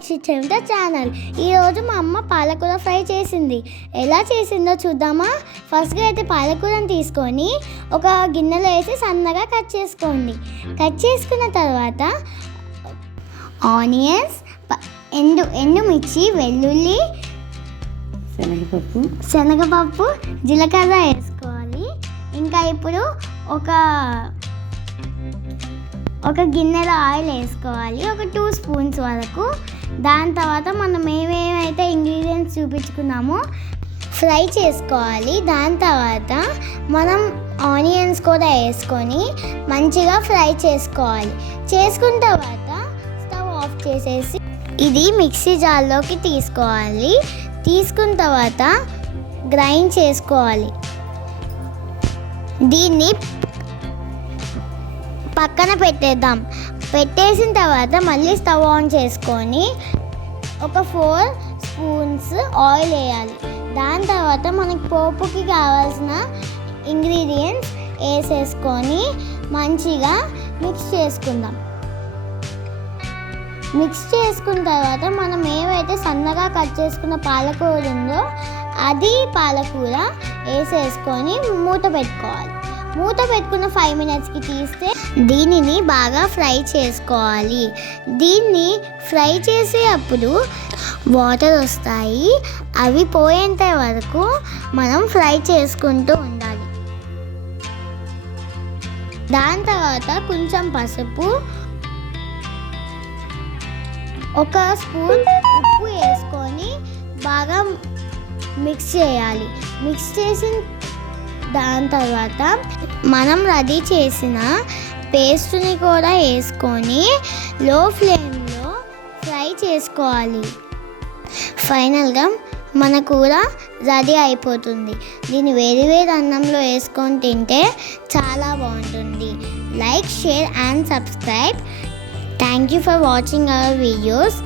Lakshith చెవిట channel. ఈరోజు మా అమ్మ పాలకూర ఫ్రై చేసింది. ఎలా చేసిందో చూద్దామా? ఫస్ట్గా అయితే పాలకూరని తీసుకొని ఒక గిన్నెలో వేసి సన్నగా కట్ చేసుకోండి. కట్ చేసుకున్న తర్వాత ఆనియన్స్, ఎండుమిర్చి, వెల్లుల్లి, శనగపప్పు, జీలకర్ర వేసుకోవాలి. ఇంకా ఇప్పుడు ఒక గిన్నెలో ఆయిల్ వేసుకోవాలి, ఒక 2 స్పూన్స్ వరకు. దాని తర్వాత మనం ఏమేమైతే ఇంగ్రీడియంట్స్ చూపించుకున్నామో ఫ్రై చేసుకోవాలి. దాని తర్వాత మనం ఆనియన్స్ కూడా వేసుకొని మంచిగా ఫ్రై చేసుకోవాలి. చేసుకున్న తర్వాత స్టవ్ ఆఫ్ చేసేసి ఇది మిక్సీ జార్లోకి తీసుకోవాలి. తీసుకున్న తర్వాత గ్రైండ్ చేసుకోవాలి. దీన్ని పక్కన పెట్టేద్దాం. పెట్టేసిన తర్వాత మళ్ళీ స్టవ్ ఆన్ చేసుకొని ఒక 4 స్పూన్స్ ఆయిల్ వేయాలి. దాని తర్వాత మనకి పోపుకి కావాల్సిన ఇంగ్రీడియంట్స్ వేసేసుకొని మంచిగా మిక్స్ చేసుకుందాం. మిక్స్ చేసుకున్న తర్వాత మనం ఏవైతే సన్నగా కట్ చేసుకున్న పాలకూర ఉందో అది పాలకూర వేసేసుకొని మూత పెట్టుకోవాలి. మూత పెట్టుకున్న 5 మినిట్స్కి తీస్తే దీనిని బాగా ఫ్రై చేసుకోవాలి. దీన్ని ఫ్రై చేసేటప్పుడు వాటర్ వస్తాయి, అవి పోయేంత వరకు మనం ఫ్రై చేసుకుంటూ ఉండాలి. దాని తర్వాత కొంచెం పసుపు, 1 స్పూన్ ఉప్పు వేసుకొని బాగా మిక్స్ చేయాలి. మిక్స్ చేసిన దాని తర్వాత మనం రెడీ చేసిన పేస్ట్ని కూడా వేసుకొని లో ఫ్లేమ్లో ఫ్రై చేసుకోవాలి. ఫైనల్గా మన కూర రెడీ అయిపోతుంది. దీన్ని వేడి అన్నంలో వేసుకొని తింటే చాలా బాగుంటుంది. Like, share and subscribe. Thank you for watching our videos.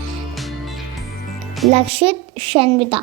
Lakshith Shanvitha.